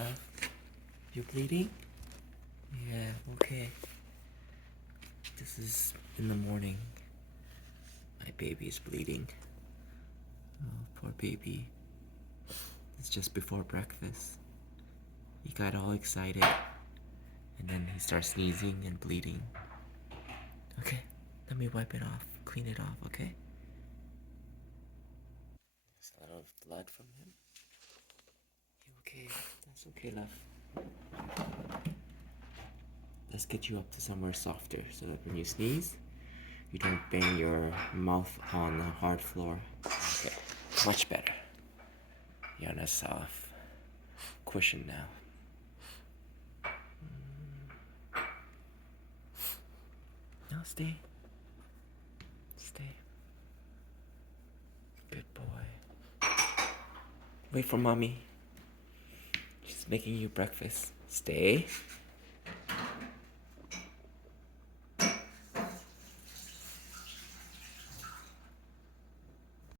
love? You bleeding? Yeah, okay. This is in the morning. My baby is bleeding. Oh, poor baby. It's just before breakfast. He got all excited, and then he starts sneezing and bleeding. Okay, let me wipe it off, clean it off, okay? There's a lot of blood from him. You okay? That's okay, love. Let's get you up to somewhere softer so that when you sneeze, you don't bang your mouth on the hard floor. Okay, much better. You're on a soft cushion now. No, stay. Stay. Good boy. Wait for mommy. She's making you breakfast. Stay.